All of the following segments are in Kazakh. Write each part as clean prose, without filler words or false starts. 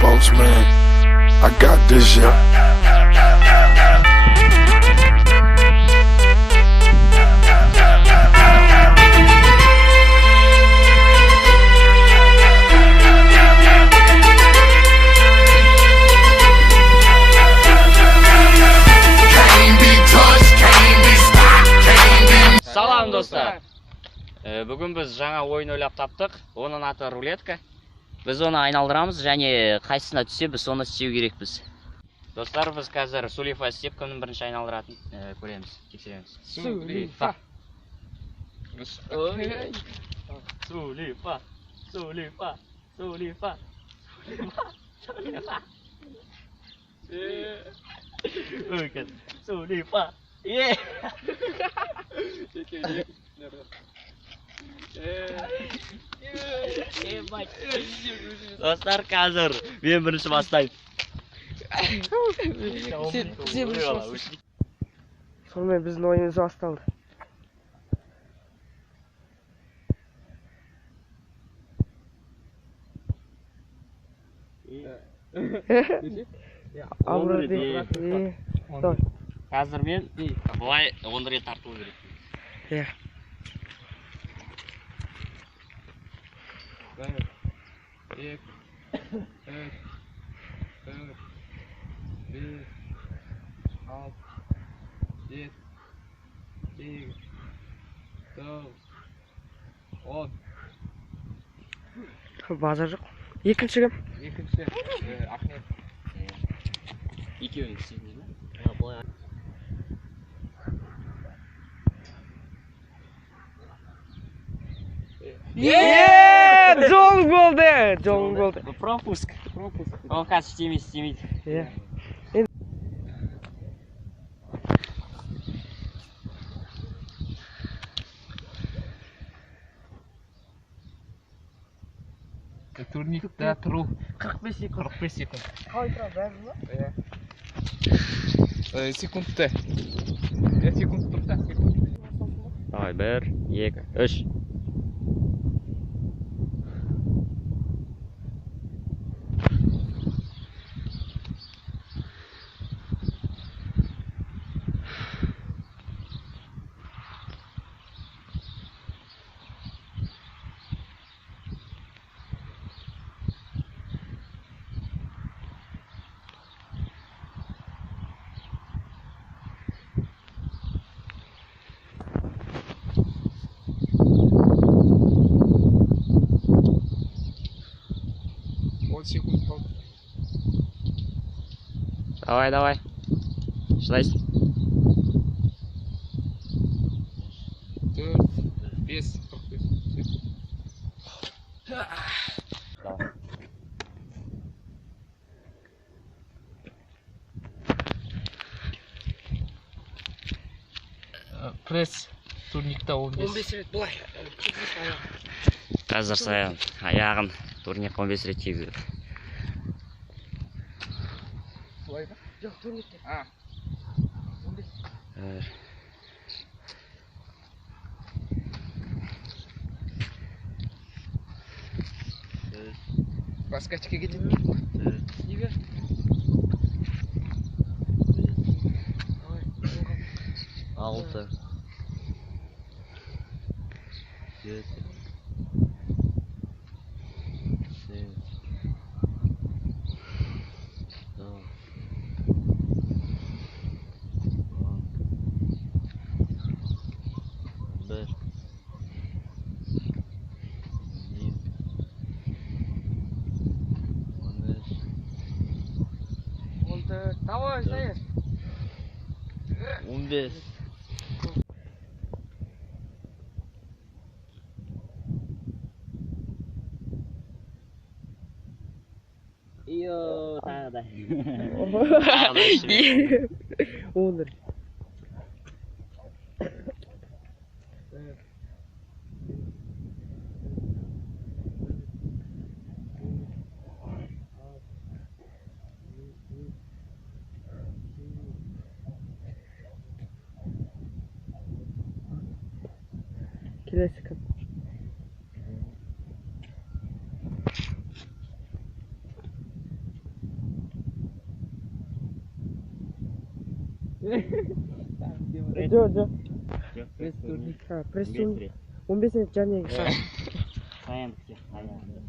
boss man. I got this shit. Салам достар. Бүгін біз жаңа ойын ойлап таптық. Оның аты рулетка. Біз оны айналдырамыз және қайсысына түссе біз соны істеу керекпіз. Достар, біз қазір Сулифа істеп кімнің бірінші айналдыратын көреміз, тексереміз. Сулифа. Сулифа. Сулифа. Сулифа. Сулифа. Сулифа. Достар, қазір мен бірінші бастаймын. Сонымен біздің ойымыз басталды. Қазір мен бұлай 10 рет тарту керек. База жоқ. Екінші кім? Екінші Ахмет. Екеуің істейміз бе? Жол болды! Жол болды. Пропуск. Ол қазір істемейді. Турникта тұру 45 секунд. 45 секунд. Қалай тұра, бәрі ма? Секундта. Секунд тұрса, секунд. Давай, 1, 2, 3. Секунд қалды. Давай. Шыдайсың. 4, 5, 45 секунд. Пресс турникта 15 рет бұлай. Қазір саян аяғын турник 15 рет тигізеді. Бұлай ба? Жоқ, турникте. 15. Раскачка кетеді ме? Неге? 6, 7, 8, Давай, Саян. 15. Iyo, tағы да. Onur. Келесі кім? Жоқ. Пресс турник. Пресс турник. 15 минут және Саяндықта, саяндық.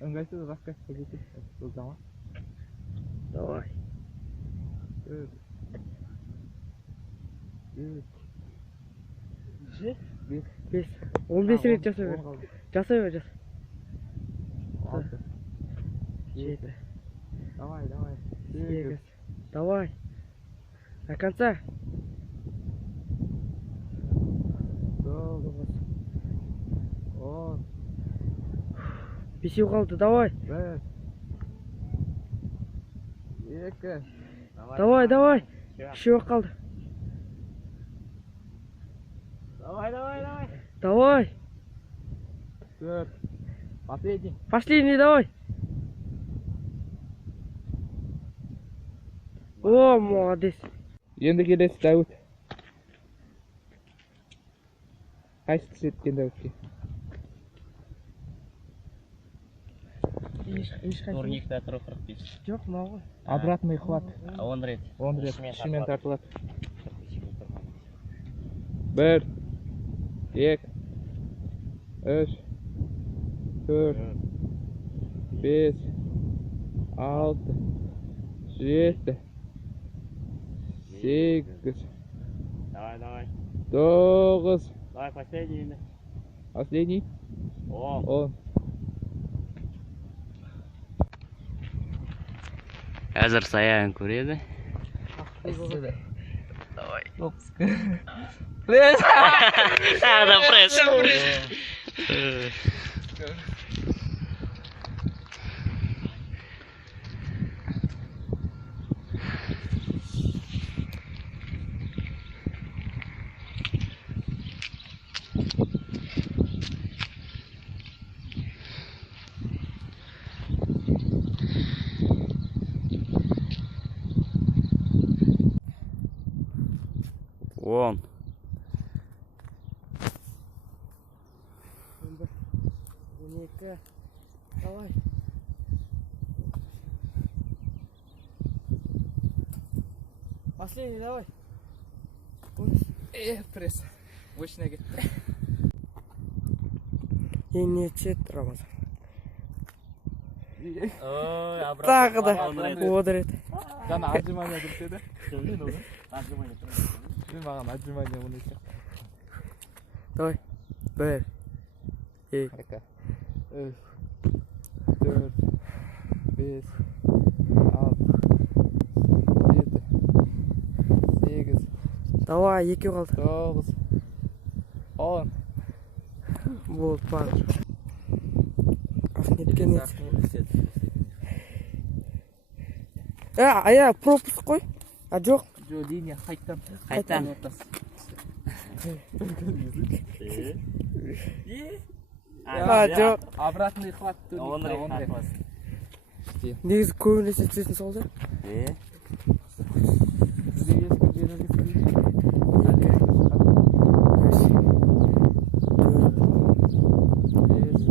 Ыңғайсыз жаққа көбейтіп. Созама. Давай. Бес. 15 минут жасай бер. Жасай бер. 7. Давай. 8. Давай. До конца. 9. 10. Бесеу қалды, давай. 1. 2. Давай. Үшеу қалды. Давай. 4. Последний. Последний, давай. О, молодец. Енді келесі Дәуіт. Қайсы түсеткен Дәуітке? Турникта тұру 45. Жоқ, мынау ғой. Обратный хват. 10 рет. 10 рет. Ішімен Ішімен тартылады. 45 секунд тұрған. 1, 2, 3, 4, 5, 6, 7, 8, Давай. 9, Давай, последний енді. последний, 10. 10. Әзір саян көреді. Давай. Пресс! Да, пресс. Вон. 12. Давай. Последний, давай. Пресс. Мощная кетті. Не түсет, Рамазан. Ой, Тағы да. 10 рет. Жаңа отжимания дұрыс еді. Отжимание. Мен маған отжимания оны сияқты. Давай. 1. 2. Қайта. 3, 4, 5, 6, 7, 8, Давай, екеу қалды. 9, 10. Болды, бар. Ахметкен ет. Пропуск қой. Жоқ. Жо, линия қайттан. Қайттан. Жоқ. Обратный хват. 10 рет. Негізі көбінесе түсетін сол да. Бізге ешкім жеңілгісі келмейді. 5, 6, 7, 8, 9, 10.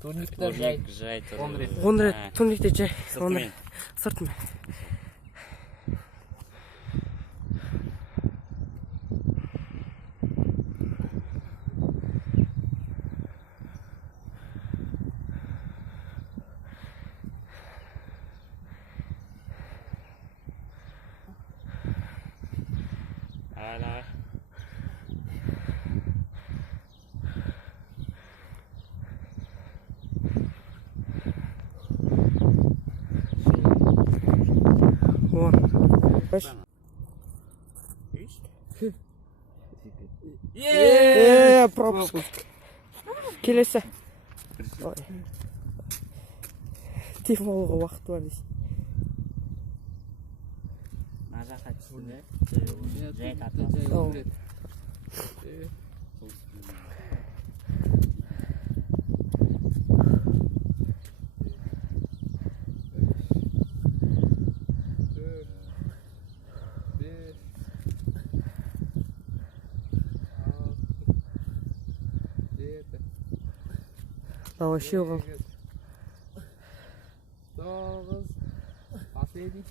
Турниктер жай. 10 рет. Турникте жай. Сыртымен. Сыртымен. Давай. Baş. Пропуск. Келесі. Телефон алуға уақыт бар дейсің. Мына жаққа түсті. Жай тартып. Давай еще қал. 9, последний.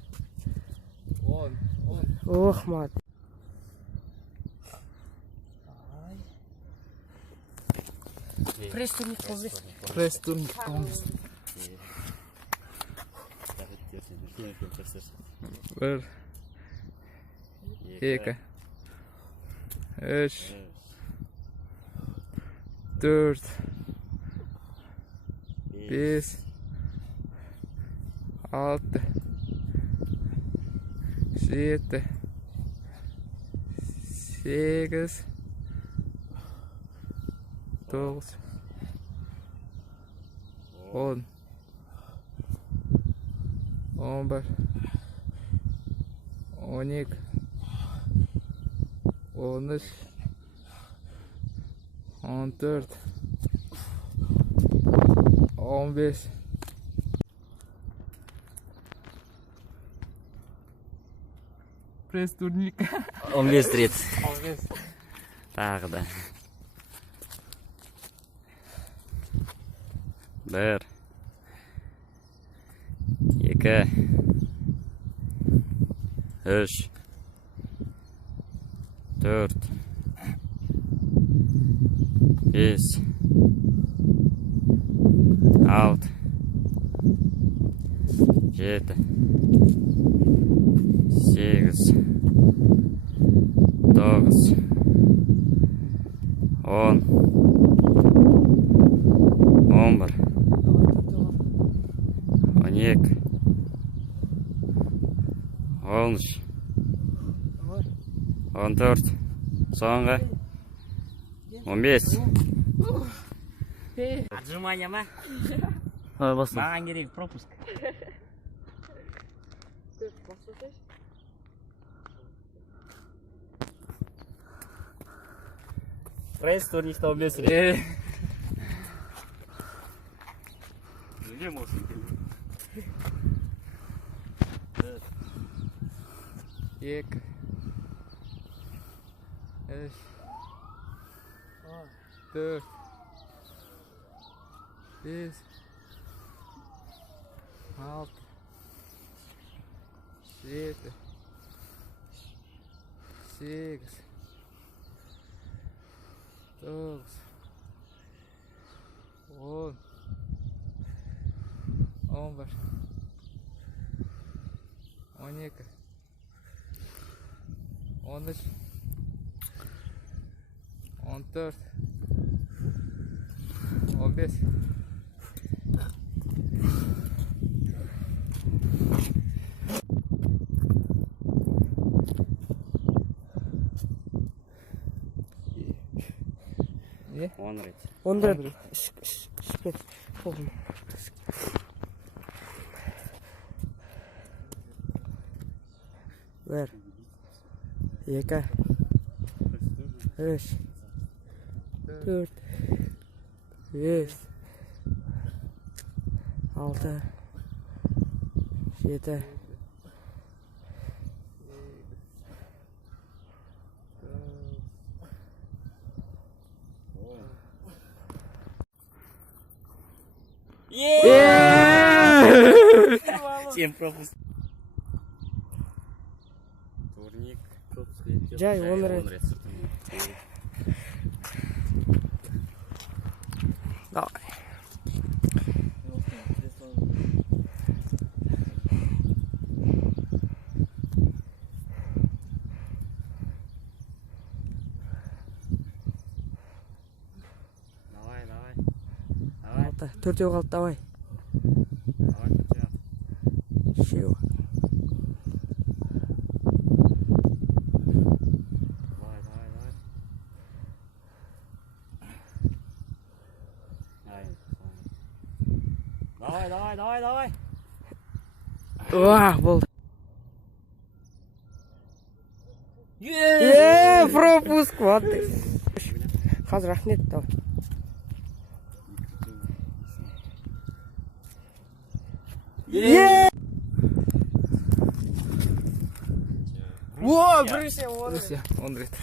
10. Ох, мат. Пресс турник қылды. Пресс турник қылмыз. 1, 2, 3, 4, 5, 6, 7, 8, 9, 10, 11, 12, 13, 14, 15. Пресс турник. 15:30. 15. Tағы да. 1, 2, 3, 4, 5, 6, 7, 8, 9, 10, 11, 12, 13, 14, соңғы 15. Отжимание ма? Маған керек пропуск. Пресс турникта 15 рет. Жүргем осы. 2, 3, 4, 5, 6, 7, 8, 9, 10, 11, 12, 13, 14, 15. Ne? 10 рет. 10 рет. Ішпет. Қолым. 1, 2, 3, 4, 5, 6, 7, 7 пропуск. Турник. Жай, 10 рет. Давай. Давай, давай. Давай. 4-еу қалды, давай. Давай, күтем. 3-еу. Давай, давай, давай. Давай, давай, давай, давай. Уа, болды. Пропуск, вот. Қазір рахмет, давай. О, бірінші орын. Rusya 10 рет.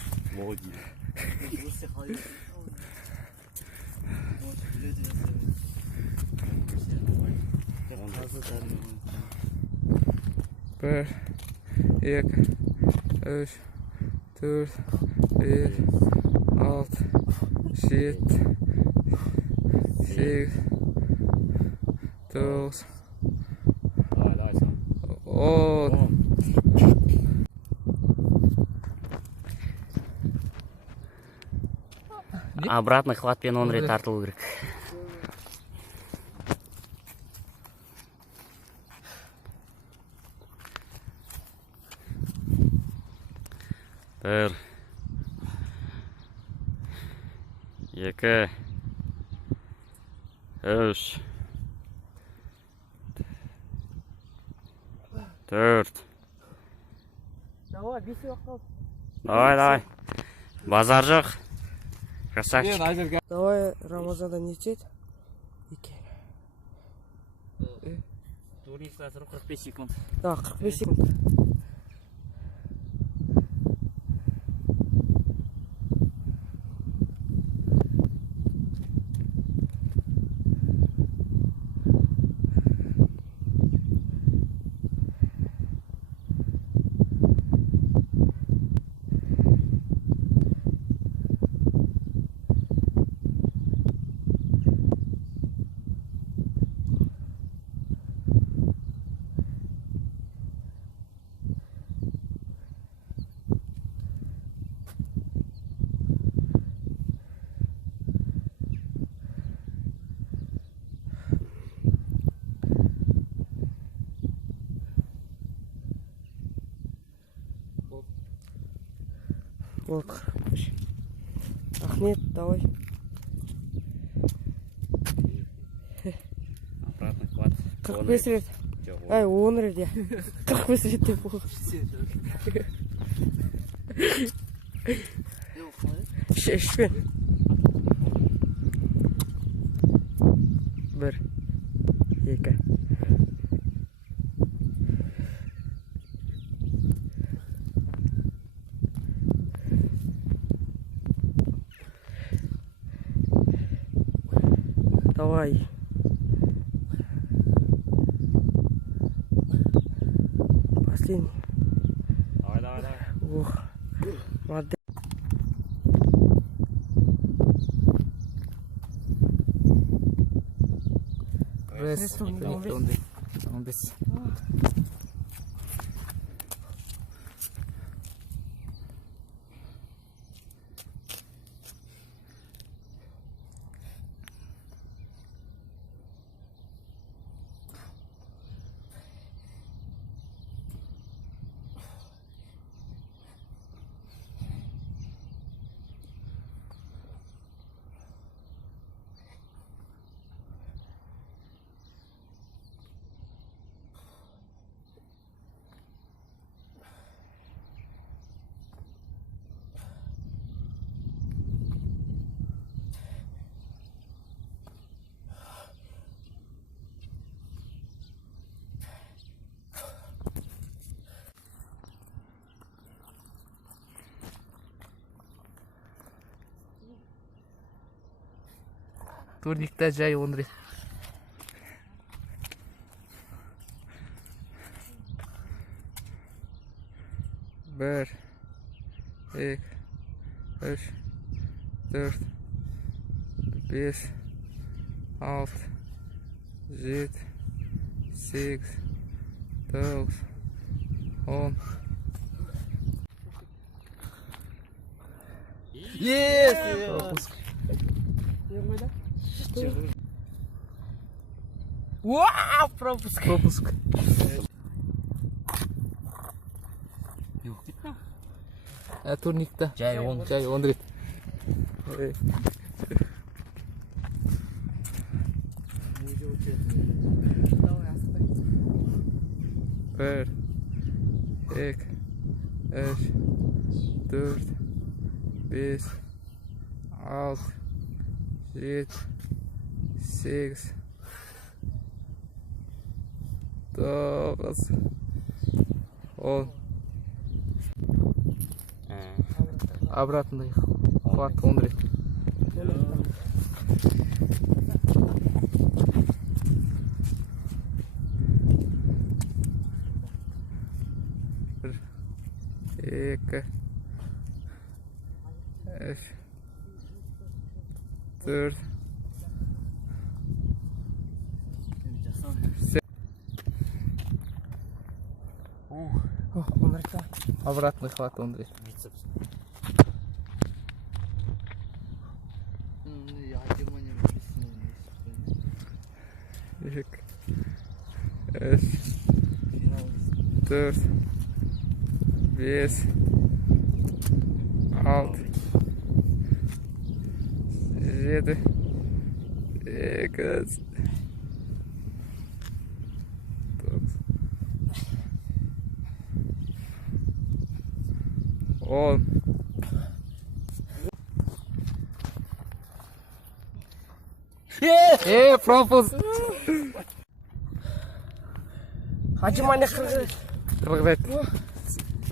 Bir, iki, üç, dört, beş, altı, yedi, sekiz, dokuz, on. Обратный хватпен 10 рет тартылу керек. Bir, екі, үш, төрт. Давай, бесі баққа. Давай. Базар жоқ. Красавчик. Давай, Рамазанда не етеді? Екі. Турникта тұру 45 секунд. Да, 45 секунд. Вот, Ахмет, давай. Обратный хват. 45 рет. Ай, 10 рет я. 45 рет деп болды. Ішпен. Bir, екі. Давай. Последний. Давай. Ух. Молодец. Rest 15. Турникта жай 10 рет. Bir, iki, üç, dört, beş, altı, yedi, sekiz, dokuz, 10. Пропуск. Вау, пропуск. Пропуск. Турникта. Жай 10. Жай 10 рет. Bir, iki, üç, dört, beş, 6, 7, 8, 9, 10. Обратный хват 10 рет. Екі, үш, төрт, обратный хват 10 рет. Екі, үш, төрт, бес, алты, жеті, сегіз, тоғыз, 10. Пропуск. Отжимание 40 рет. 40 рет.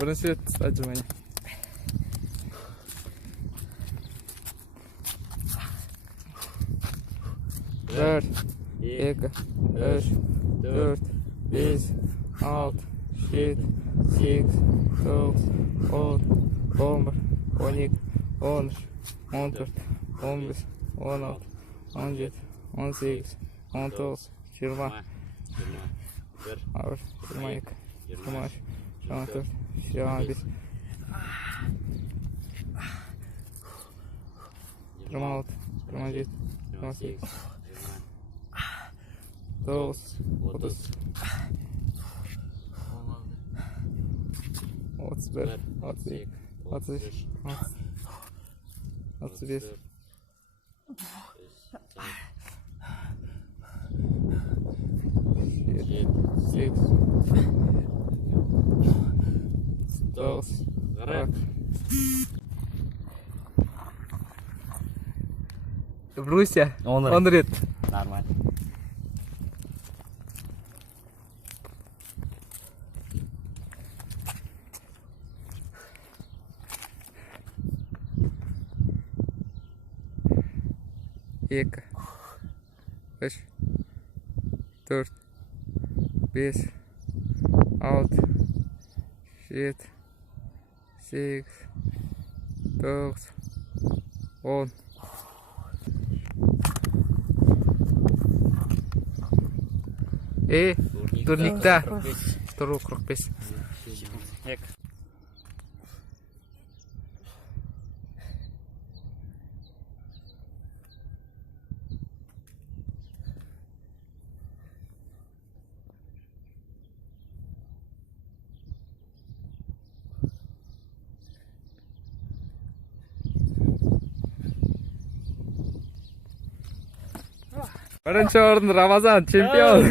Бірінші рет отжимание. Бір, екі, үш, төрт, бес, алты, жеті, сегіз, тоғыз, 10, 11, 12, 13, 14, 15, 16, 17, 18, 19, 20, 21, 22, 23, 24, 25, 26, 27, 28, 29, 30, 31, 32, 33, 35, 8, 9, 40. Брусья, 10 рет. Нормально. Екі, үш, төрт, бес, алты, жеті, сегіз, тоғыз, 10. Турникта 45. Бірінші орын Рамазан, чемпион.